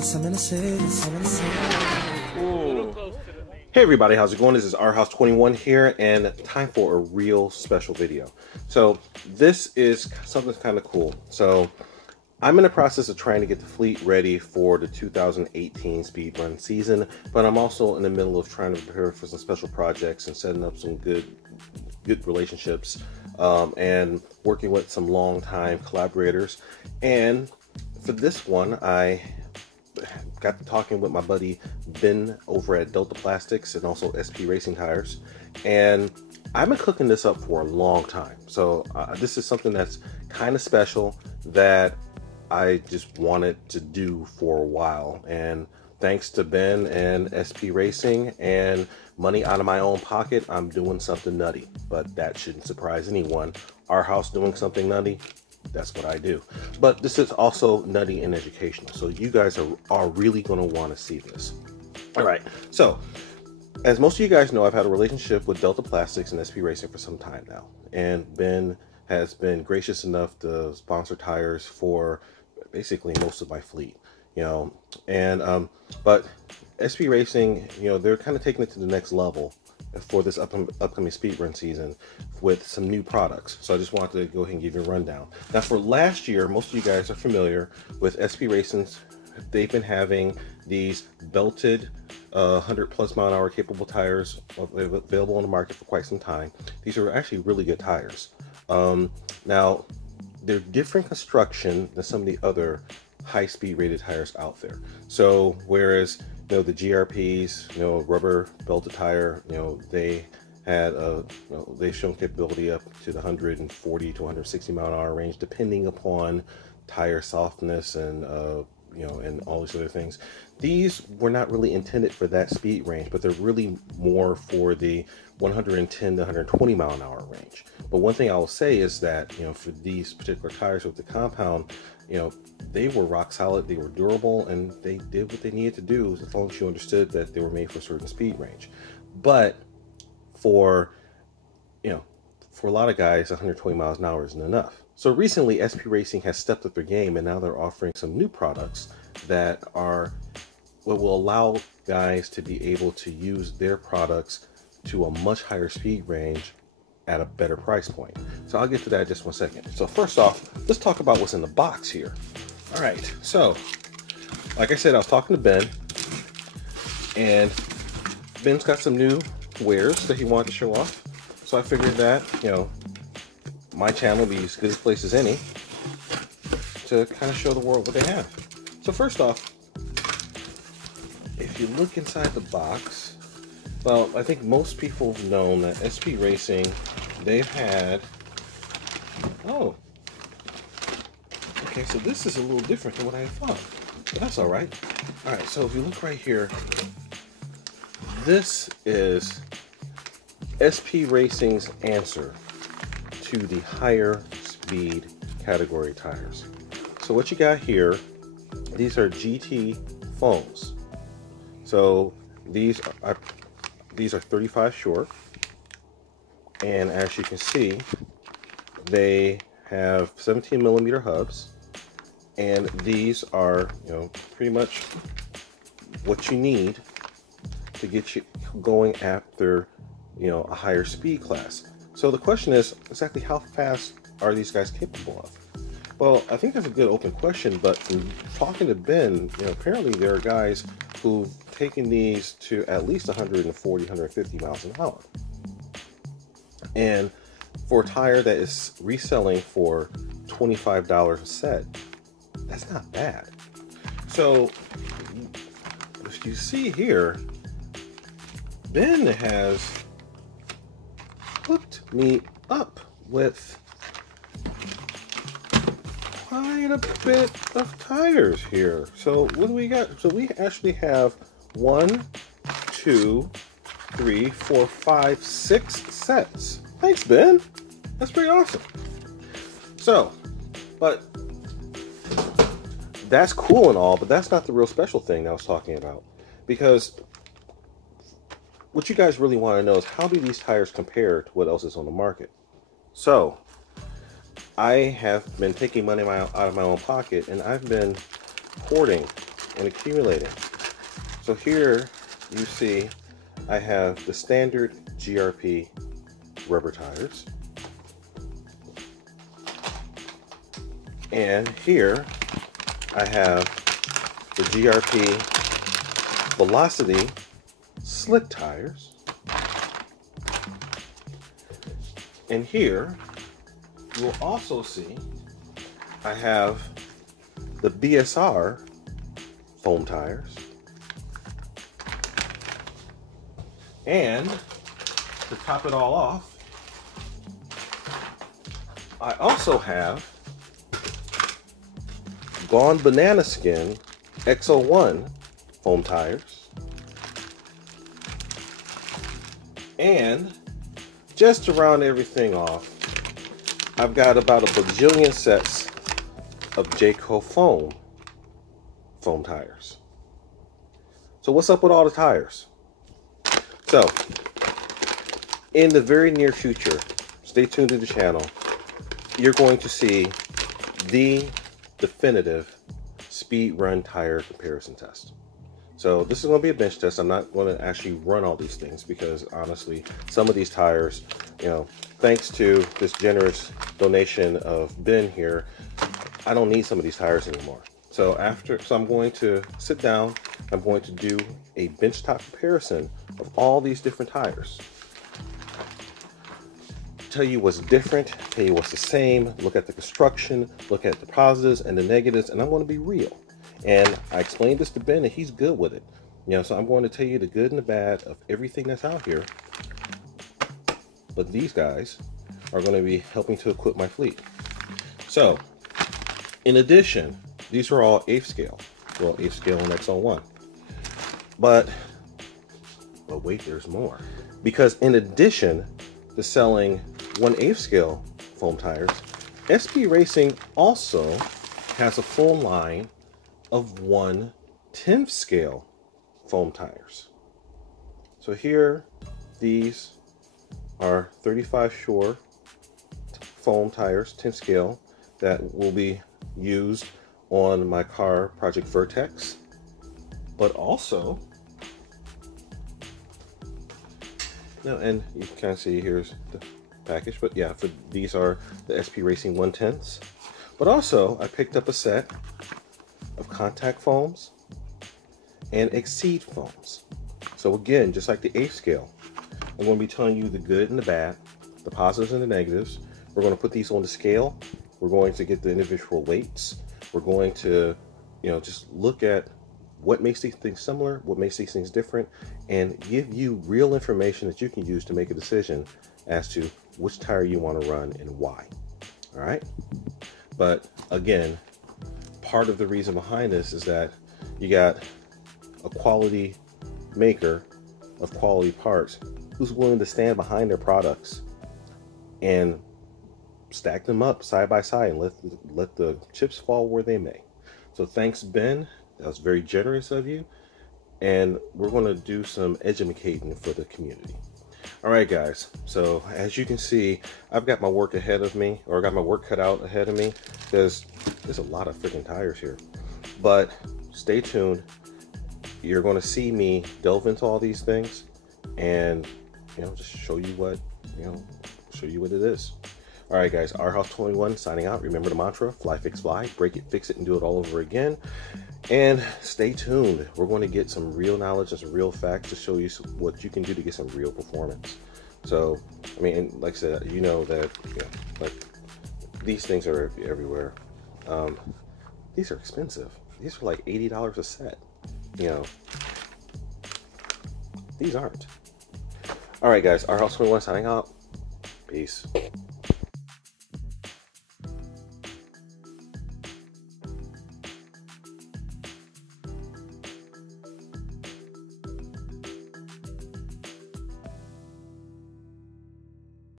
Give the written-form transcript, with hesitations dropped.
Hey everybody, how's it going? This is OurHouse21 here, and time for a real special video. So this is something kind of cool. So I'm in the process of trying to get the fleet ready for the 2018 speedrun season, but I'm also in the middle of trying to prepare for some special projects and setting up some good relationships and working with some long-time collaborators. And for this one, I got to talking with my buddy Ben over at Delta Plastics and also SP Racing Tires, and I've been cooking this up for a long time. So this is something that's kind of special that I just wanted to do for a while, and thanks to Ben and SP Racing and money out of my own pocket, I'm doing something nutty. But that shouldn't surprise anyone. Our house doing something nutty, that's what I do. But this is also nutty and educational, so you guys are really going to want to see this. All right, so as most of you guys know, I've had a relationship with Delta Plastics and SP Racing for some time now, and Ben has been gracious enough to sponsor tires for basically most of my fleet, you know. And but SP Racing, you know, they're kind of taking it to the next level for this upcoming speedrun season with some new products. So I just wanted to go ahead and give you a rundown. Now for last year, most of you guys are familiar with SP Racing's. They've been having these belted 100+ mile-an-hour capable tires available on the market for quite some time. These are actually really good tires. Now they're different construction than some of the other high-speed rated tires out there. So whereas, you know, the GRPs, you know, rubber belted tire, you know, they had they've shown capability up to the 140 to 160 mile-an-hour range, depending upon tire softness and you know, and all these other things. These were not really intended for that speed range, but they're really more for the 110 to 120 mile-an-hour range. But one thing I will say is that, you know, for these particular tires with the compound, you know, they were rock solid, they were durable, and they did what they needed to do as long as you understood that they were made for a certain speed range. But for, you know, for a lot of guys, 120 miles an hour isn't enough. So recently, SP Racing has stepped up their game, and now they're offering some new products that are what will allow guys to be able to use their products to a much higher speed range at a better price point. So I'll get to that in just one second. So first off, let's talk about what's in the box here. All right, so like I said, I was talking to Ben, and Ben's got some new wares that he wanted to show off. So I figured that, you know, my channel would be as good a place as any to kind of show the world what they have. So first off, if you look inside the box, well, I think most people have known that SP Racing, they've had, oh, okay, so this is a little different than what I thought, but that's all right. All right, so if you look right here, this is SP Racing's answer to the higher speed category tires. So what you got here, these are GT foams. So these are 35 short, and as you can see, they have 17 millimeter hubs, and these are, you know, pretty much what you need to get you going after, you know, a higher speed class. So the question is, exactly how fast are these guys capable of? Well, I think that's a good open question, but from talking to Ben, you know, apparently there are guys who've taken these to at least 140, 150 miles an hour. And for a tire that is reselling for $25 a set, that's not bad. So, as you see here, Ben has hooked me up with quite a bit of tires here. So what do we got? So we actually have 1, 2, 3, 4, 5, 6 sets. Thanks, Ben. That's pretty awesome. So, but that's cool and all, but that's not the real special thing I was talking about. Because what you guys really want to know is, how do these tires compare to what else is on the market? So I have been taking money out of my own pocket, and I've been hoarding and accumulating. So here you see I have the standard GRP rubber tires. And here I have the GRP Velocity slick tires. And here you will also see I have the BSR foam tires. And to top it all off, I also have Gone Banana Skin X01 foam tires. And just to round everything off, I've got about a bajillion sets of JACO foam tires. So what's up with all the tires? So, in the very near future, stay tuned to the channel, you're going to see the definitive speed run tire comparison test. So this is going to be a bench test. I'm not going to actually run all these things because honestly, some of these tires, you know, thanks to this generous donation of Ben here, I don't need some of these tires anymore. So I'm going to sit down, I'm going to do a benchtop comparison of all these different tires. Tell you what's different, tell you what's the same, look at the construction, look at the positives and the negatives, and I'm going to be real. And I explained this to Ben and he's good with it. You know, so I'm going to tell you the good and the bad of everything that's out here. But these guys are going to be helping to equip my fleet. So, in addition, these are all 8th scale. Well, 8th scale and X01. But wait, there's more. Because in addition to selling 1/8 scale foam tires, SP Racing also has a full line of 1/10 scale foam tires. So here, these are 35 Shore foam tires, 10 scale, that will be used on my car Project Vertex. But also, no, and you can kind of see here's the package, but yeah, these are the SP Racing 1/10s. But also, I picked up a set of contact foams and Xceed foams. So again, just like the 8th scale, I'm going to be telling you the good and the bad, the positives and the negatives. We're going to put these on the scale. We're going to get the individual weights. We're going to, you know, just look at what makes these things similar, what makes these things different, and give you real information that you can use to make a decision as to which tire you want to run and why. All right. But again, part of the reason behind this is that you got a quality maker of quality parts who's willing to stand behind their products and stack them up side by side and let the chips fall where they may. So thanks, Ben. That was very generous of you. And we're going to do some educating for the community. All right, guys. So as you can see, I've got my work ahead of me, or I got my work cut out ahead of me, because there's a lot of freaking tires here. But stay tuned. You're going to see me delve into all these things and, you know, just show you what, you know, show you what it is. All right, guys, RHouse21 signing out. Remember the mantra, fly, fix, fly, break it, fix it, and do it all over again. And stay tuned. We're going to get some real knowledge and some real facts to show you what you can do to get some real performance. So, I mean, like I said, you know that, you know, like, these things are everywhere. These are expensive. These are like $80 a set. You know, these aren't. All right, guys, RHouse21 signing out. Peace.